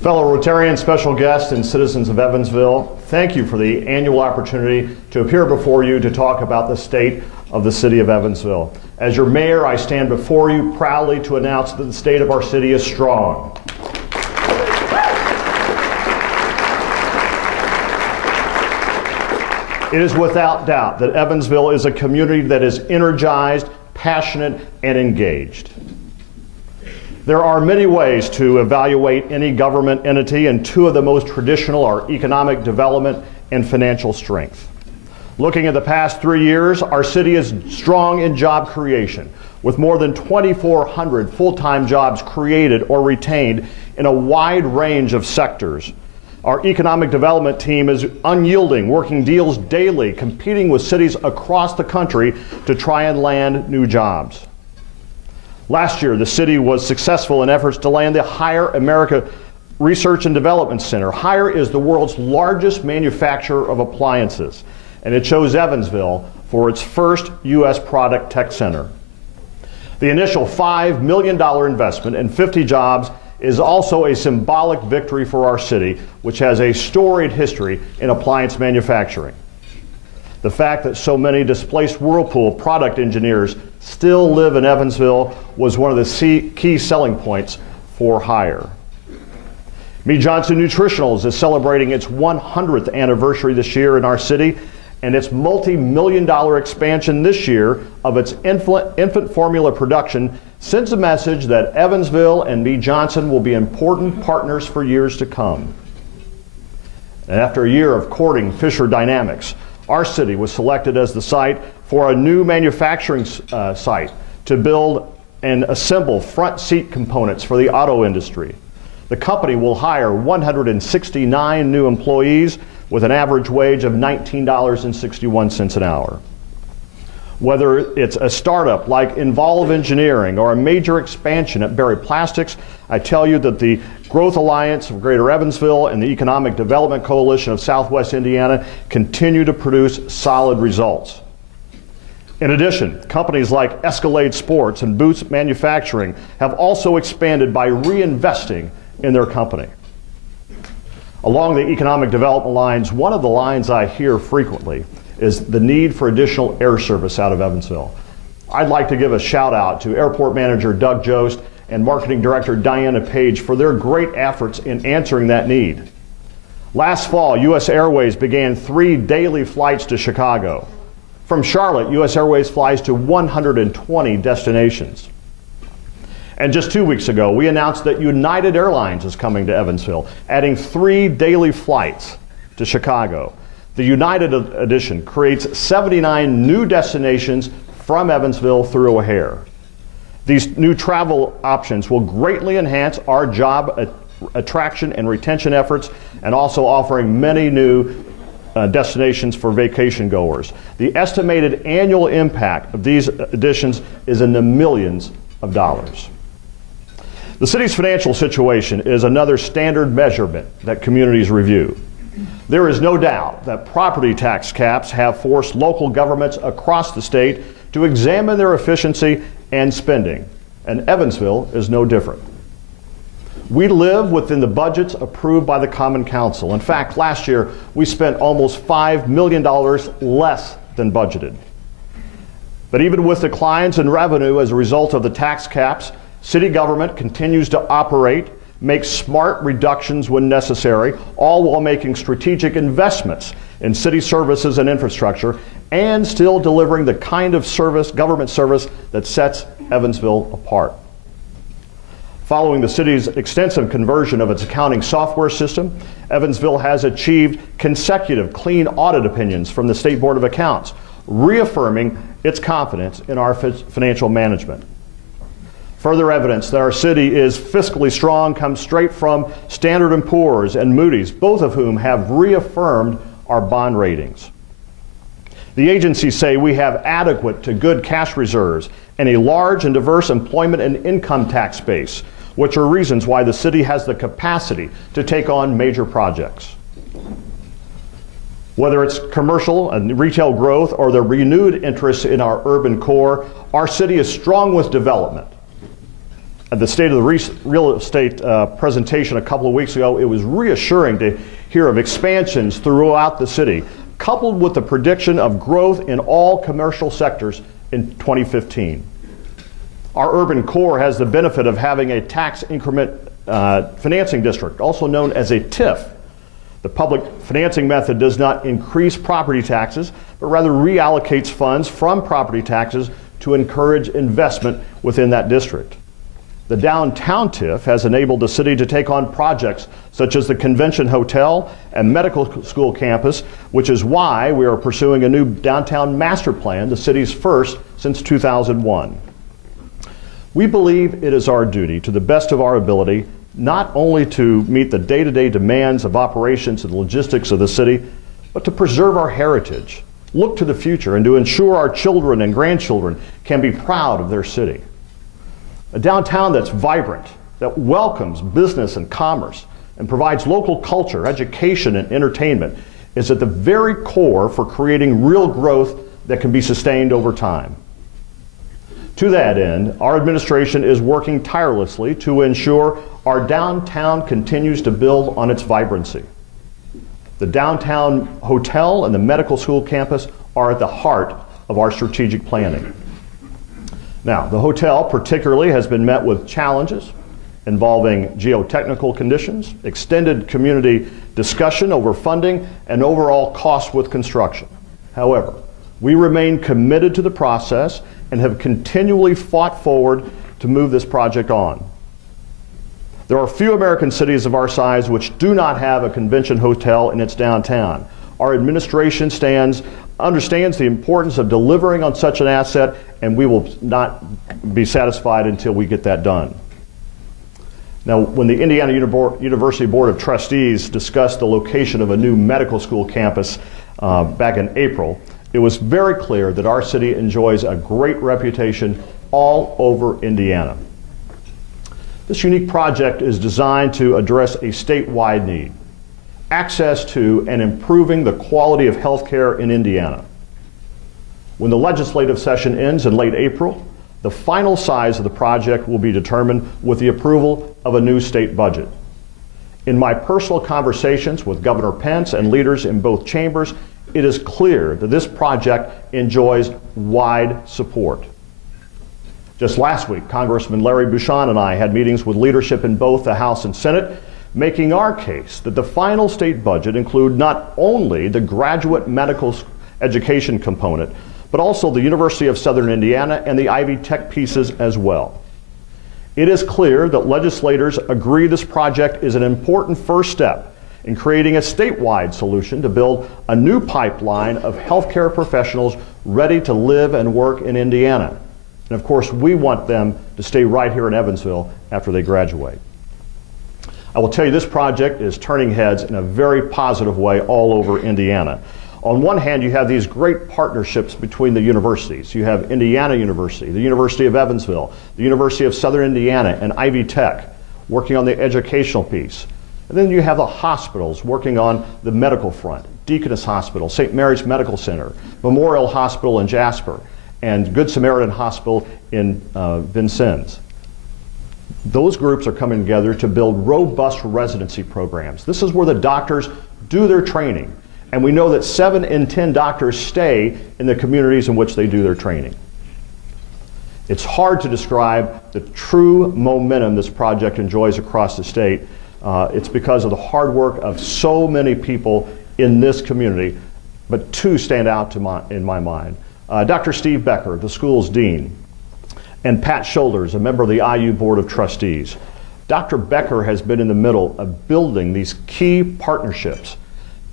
Fellow Rotarians, special guests, and citizens of Evansville, thank you for the annual opportunity to appear before you to talk about the state of the city of Evansville. As your mayor, I stand before you proudly to announce that the state of our city is strong. It is without doubt that Evansville is a community that is energized, passionate, and engaged. There are many ways to evaluate any government entity, and two of the most traditional are economic development and financial strength. Looking at the past 3 years, our city is strong in job creation, with more than 2,400 full-time jobs created or retained in a wide range of sectors. Our economic development team is unyielding, working deals daily, competing with cities across the country to try and land new jobs. Last year, the city was successful in efforts to land the Hire America Research and Development Center. Hire is the world's largest manufacturer of appliances, and it chose Evansville for its first U.S. product tech center. The initial $5 million investment and 50 jobs is also a symbolic victory for our city, which has a storied history in appliance manufacturing. The fact that so many displaced Whirlpool product engineers still live in Evansville was one of the key selling points for Hire. Mead Johnson Nutritionals is celebrating its 100th anniversary this year in our city, and its multi-million-dollar expansion this year of its infant formula production sends a message that Evansville and Mead Johnson will be important partners for years to come. And after a year of courting Fisher Dynamics, our city was selected as the site for a new manufacturing site to build and assemble front seat components for the auto industry. The company will hire 169 new employees with an average wage of $19.61 an hour. Whether it's a startup like Involve Engineering or a major expansion at Berry Plastics, I tell you that the Growth Alliance of Greater Evansville and the Economic Development Coalition of Southwest Indiana continue to produce solid results. In addition, companies like Escalade Sports and Boots Manufacturing have also expanded by reinvesting in their company. Along the economic development lines, one of the lines I hear frequently is the need for additional air service out of Evansville. I'd like to give a shout out to Airport Manager Doug Jost and Marketing Director Diana Page for their great efforts in answering that need. Last fall, U.S. Airways began 3 daily flights to Chicago. From Charlotte, U.S. Airways flies to 120 destinations. And just 2 weeks ago, we announced that United Airlines is coming to Evansville, adding 3 daily flights to Chicago. The United edition creates 79 new destinations from Evansville through O'Hare. These new travel options will greatly enhance our job attraction and retention efforts, and also offering many new destinations for vacation goers. The estimated annual impact of these additions is in the millions of dollars. The city's financial situation is another standard measurement that communities review. There is no doubt that property tax caps have forced local governments across the state to examine their efficiency and spending, and Evansville is no different. We live within the budgets approved by the Common Council. In fact, last year we spent almost $5 million less than budgeted. But even with declines in revenue as a result of the tax caps, city government continues to operate, make smart reductions when necessary, all while making strategic investments in city services and infrastructure, and still delivering the kind of service, government service, that sets Evansville apart. Following the city's extensive conversion of its accounting software system, Evansville has achieved consecutive clean audit opinions from the State Board of Accounts, reaffirming its confidence in our financial management. Further evidence that our city is fiscally strong comes straight from Standard & Poor's and Moody's, both of whom have reaffirmed our bond ratings. The agencies say we have adequate to good cash reserves and a large and diverse employment and income tax base, which are reasons why the city has the capacity to take on major projects. Whether it's commercial and retail growth or the renewed interest in our urban core, our city is strong with development. At the State of the Real Estate presentation a couple of weeks ago, it was reassuring to hear of expansions throughout the city, coupled with the prediction of growth in all commercial sectors in 2015. Our urban core has the benefit of having a tax increment financing district, also known as a TIF. The public financing method does not increase property taxes, but rather reallocates funds from property taxes to encourage investment within that district. The downtown TIF has enabled the city to take on projects such as the Convention Hotel and Medical School campus, which is why we are pursuing a new downtown master plan, the city's first since 2001. We believe it is our duty, to the best of our ability, not only to meet the day-to-day demands of operations and logistics of the city, but to preserve our heritage, look to the future, and to ensure our children and grandchildren can be proud of their city. A downtown that's vibrant, that welcomes business and commerce, and provides local culture, education, and entertainment is at the very core for creating real growth that can be sustained over time. To that end, our administration is working tirelessly to ensure our downtown continues to build on its vibrancy. The downtown hotel and the medical school campus are at the heart of our strategic planning. Now, the hotel particularly has been met with challenges involving geotechnical conditions, extended community discussion over funding, and overall costs with construction. However, we remain committed to the process and have continually fought forward to move this project on. There are few American cities of our size which do not have a convention hotel in its downtown. Our administration understands the importance of delivering on such an asset, and we will not be satisfied until we get that done. Now, when the Indiana University Board of Trustees discussed the location of a new medical school campus back in April, it was very clear that our city enjoys a great reputation all over Indiana. This unique project is designed to address a statewide need: access to and improving the quality of health care in Indiana. When the legislative session ends in late April, the final size of the project will be determined with the approval of a new state budget. In my personal conversations with Governor Pence and leaders in both chambers, it is clear that this project enjoys wide support. Just last week, Congressman Larry Bucshon and I had meetings with leadership in both the House and Senate, making our case that the final state budget include not only the graduate medical education component, but also the University of Southern Indiana and the Ivy Tech pieces as well. It is clear that legislators agree this project is an important first step in creating a statewide solution to build a new pipeline of healthcare professionals ready to live and work in Indiana. And of course, we want them to stay right here in Evansville after they graduate. I will tell you, this project is turning heads in a very positive way all over Indiana. On one hand, you have these great partnerships between the universities. You have Indiana University, the University of Evansville, the University of Southern Indiana, and Ivy Tech working on the educational piece. And then you have the hospitals working on the medical front: Deaconess Hospital, St. Mary's Medical Center, Memorial Hospital in Jasper, and Good Samaritan Hospital in Vincennes. Those groups are coming together to build robust residency programs. This is where the doctors do their training. And we know that 7 in 10 doctors stay in the communities in which they do their training. It's hard to describe the true momentum this project enjoys across the state. It's because of the hard work of so many people in this community, but two stand out in my mind. Dr. Steve Becker, the school's dean, and Pat Shoulders, a member of the IU Board of Trustees. Dr. Becker has been in the middle of building these key partnerships.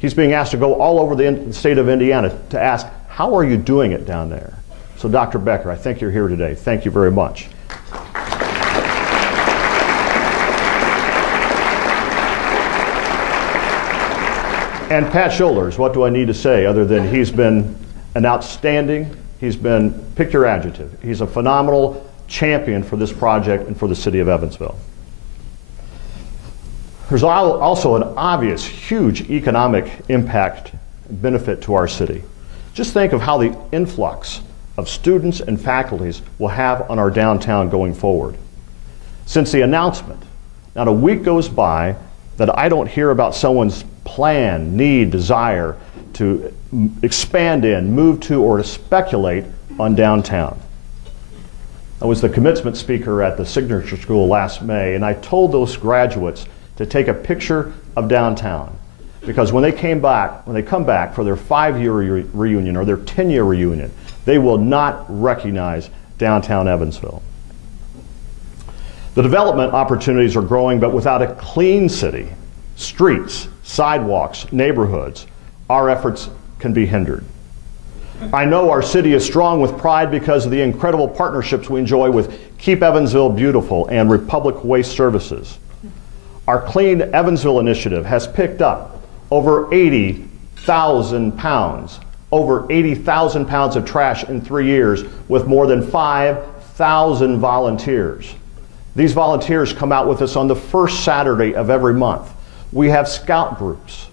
He's being asked to go all over the state of Indiana to ask, how are you doing it down there? So Dr. Becker, I think you're here today. Thank you very much. And Pat Shoulders, what do I need to say other than he's been an outstanding, pick your adjective, he's a phenomenal champion for this project and for the city of Evansville. There's also an obvious, huge economic impact benefit to our city. Just think of how the influx of students and faculties will have on our downtown going forward. since the announcement, not a week goes by that I don't hear about someone's plan, need, desire to expand in, move to, or to speculate on downtown. I was the commencement speaker at the Signature School last May, and I told those graduates to take a picture of downtown, because when they come back for their 5-year reunion or their 10-year reunion, they will not recognize downtown Evansville. The development opportunities are growing, but without a clean city, streets, sidewalks, neighborhoods, our efforts can be hindered. I know our city is strong with pride because of the incredible partnerships we enjoy with Keep Evansville Beautiful and Republic Waste Services. Our Clean Evansville initiative has picked up over 80,000 pounds of trash in 3 years with more than 5,000 volunteers. These volunteers come out with us on the first Saturday of every month. We have scout groups,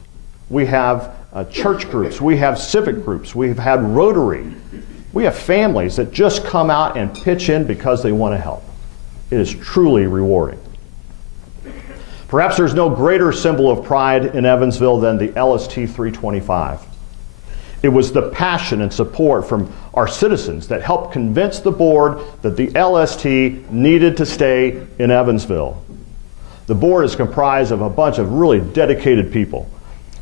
we have church groups, we have civic groups, we've had Rotary. We have families that just come out and pitch in because they want to help. It is truly rewarding. Perhaps there's no greater symbol of pride in Evansville than the LST 325. It was the passion and support from our citizens that helped convince the board that the LST needed to stay in Evansville. The board is comprised of a bunch of really dedicated people.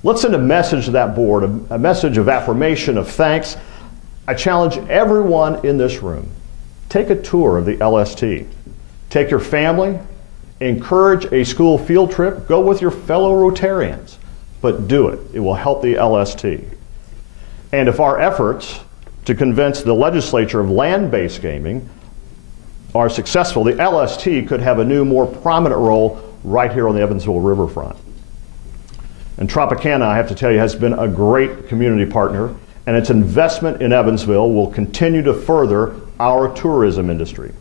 Let's send a message to that board, a message of affirmation, of thanks. I challenge everyone in this room, take a tour of the LST. Take your family, encourage a school field trip, go with your fellow Rotarians, but do it. It will help the LST. And if our efforts to convince the legislature of land-based gaming are successful, the LST could have a new, more prominent role right here on the Evansville riverfront. And Tropicana, I have to tell you, has been a great community partner, and its investment in Evansville will continue to further our tourism industry.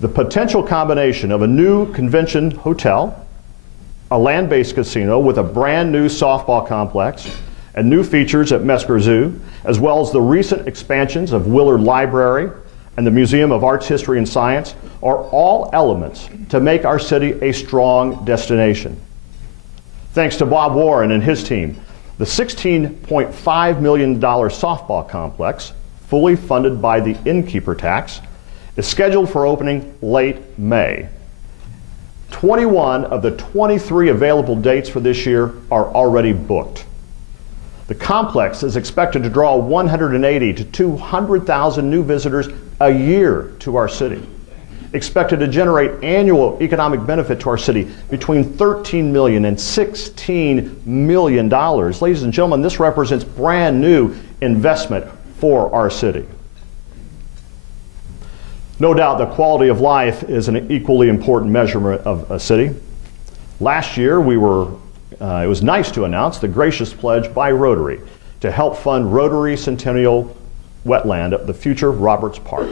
The potential combination of a new convention hotel, a land-based casino with a brand new softball complex, and new features at Mesker Zoo, as well as the recent expansions of Willard Library and the Museum of Arts, History, and Science, are all elements to make our city a strong destination. Thanks to Bob Warren and his team, the $16.5 million softball complex, fully funded by the innkeeper tax, is scheduled for opening late May. 21 of the 23 available dates for this year are already booked. The complex is expected to draw 180 to 200,000 new visitors a year to our city, expected to generate annual economic benefit to our city between $13 million and $16 million. Ladies and gentlemen, this represents brand new investment for our city. No doubt the quality of life is an equally important measurement of a city. Last year, it was nice to announce the gracious pledge by Rotary to help fund Rotary Centennial Wetland at the future Roberts Park.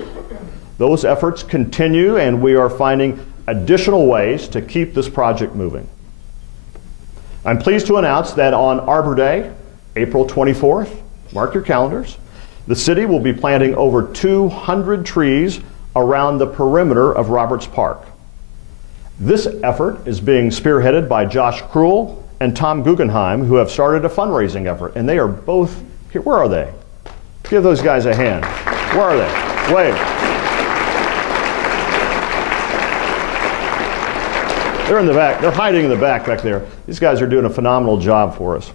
Those efforts continue, and we are finding additional ways to keep this project moving. I'm pleased to announce that on Arbor Day, April 24th, mark your calendars, the city will be planting over 200 trees around the perimeter of Roberts Park. This effort is being spearheaded by Josh Krull and Tom Guggenheim, who have started a fundraising effort, and they are both here. Where are they? Give those guys a hand. Where are they? Wave. They're in the back. They're hiding in the back there. These guys are doing a phenomenal job for us.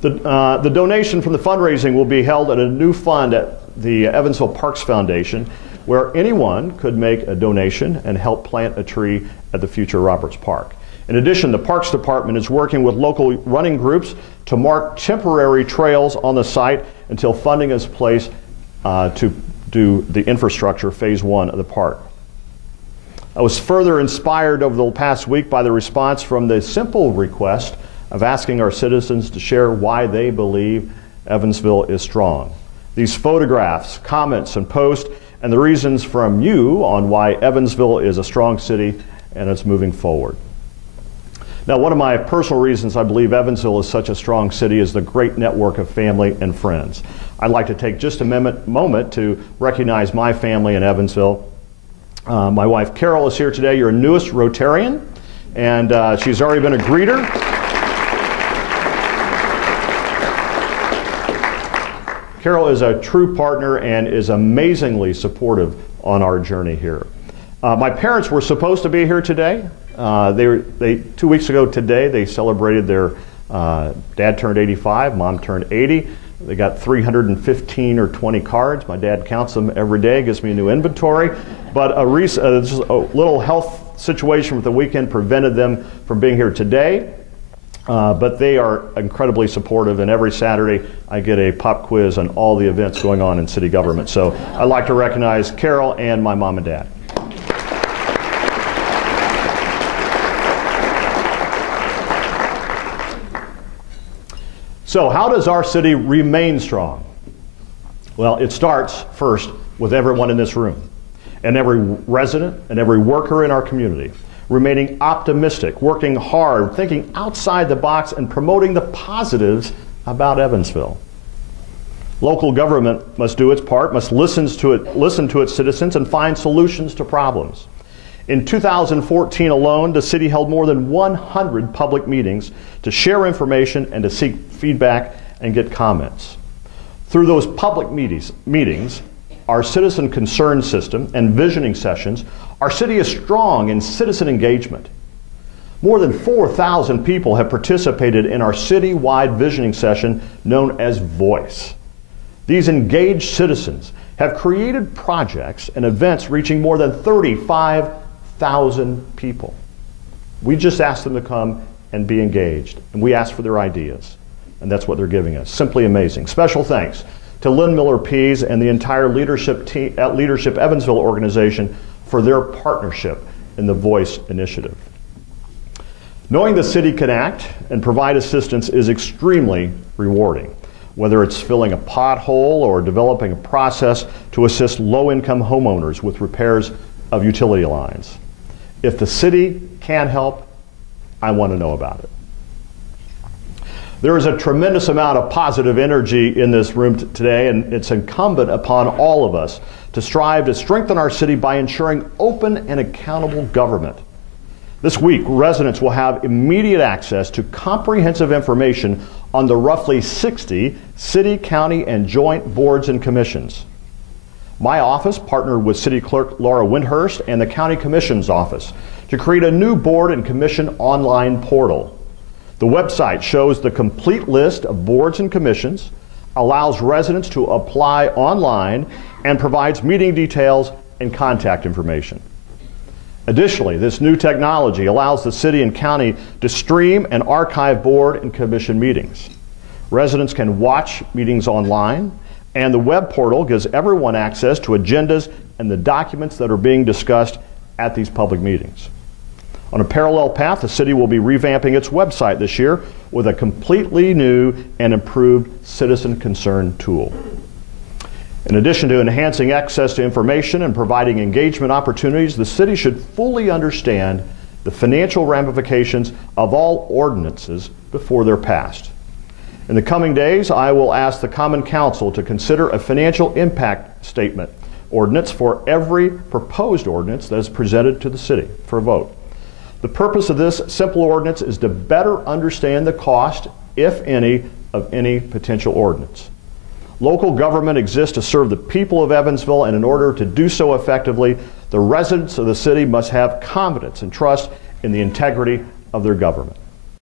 The donation from the fundraising will be held at a new fund at the Evansville Parks Foundation, where anyone could make a donation and help plant a tree at the future Roberts Park. In addition, the Parks Department is working with local running groups to mark temporary trails on the site until funding is placed to do the infrastructure phase 1 of the park. I was further inspired over the past week by the response from the simple request of asking our citizens to share why they believe Evansville is strong. These photographs, comments, and posts, and the reasons from you on why Evansville is a strong city and it's moving forward. Now, one of my personal reasons I believe Evansville is such a strong city is the great network of family and friends. I'd like to take just a moment to recognize my family in Evansville. My wife Carol is here today, your newest Rotarian, and she's already been a greeter. Carol is a true partner and is amazingly supportive on our journey here. My parents were supposed to be here today. 2 weeks ago today, they celebrated their dad turned 85, mom turned 80. They got 315 or 20 cards. My dad counts them every day, gives me a new inventory. But a little health situation with the weekend prevented them from being here today. But they are incredibly supportive, and every Saturday I get a pop quiz on all the events going on in city government. So I'd like to recognize Carol and my mom and dad. So how does our city remain strong? Well, it starts first with everyone in this room, and every resident and every worker in our community, remaining optimistic, working hard, thinking outside the box, and promoting the positives about Evansville. Local government must do its part, must listen to its citizens, and find solutions to problems. In 2014 alone, the city held more than 100 public meetings to share information and to seek feedback and get comments. Through those public meetings, our citizen concern system and visioning sessions, our city is strong in citizen engagement. More than 4,000 people have participated in our city-wide visioning session known as Voice. These engaged citizens have created projects and events reaching more than 35,000 people. We just asked them to come and be engaged, and we asked for their ideas, and that's what they're giving us. Simply amazing. Special thanks to Lynn Miller-Pease and the entire leadership team at Leadership Evansville organization for their partnership in the Voice initiative. Knowing the city can act and provide assistance is extremely rewarding, whether it's filling a pothole or developing a process to assist low-income homeowners with repairs of utility lines. If the city can help, I want to know about it. There is a tremendous amount of positive energy in this room today, and it's incumbent upon all of us to strive to strengthen our city by ensuring open and accountable government. This week, residents will have immediate access to comprehensive information on the roughly 60 city, county, and joint boards and commissions. My office partnered with City Clerk Laura Windhurst and the County Commission's office to create a new board and commission online portal. The website shows the complete list of boards and commissions, allows residents to apply online, and provides meeting details and contact information. Additionally, this new technology allows the city and county to stream and archive board and commission meetings. Residents can watch meetings online, and the web portal gives everyone access to agendas and the documents that are being discussed at these public meetings. On a parallel path, the city will be revamping its website this year with a completely new and improved citizen concern tool. In addition to enhancing access to information and providing engagement opportunities, the city should fully understand the financial ramifications of all ordinances before they're passed. In the coming days, I will ask the Common Council to consider a financial impact statement ordinance for every proposed ordinance that is presented to the city for a vote. The purpose of this simple ordinance is to better understand the cost, if any, of any potential ordinance. Local government exists to serve the people of Evansville, and in order to do so effectively, the residents of the city must have confidence and trust in the integrity of their government.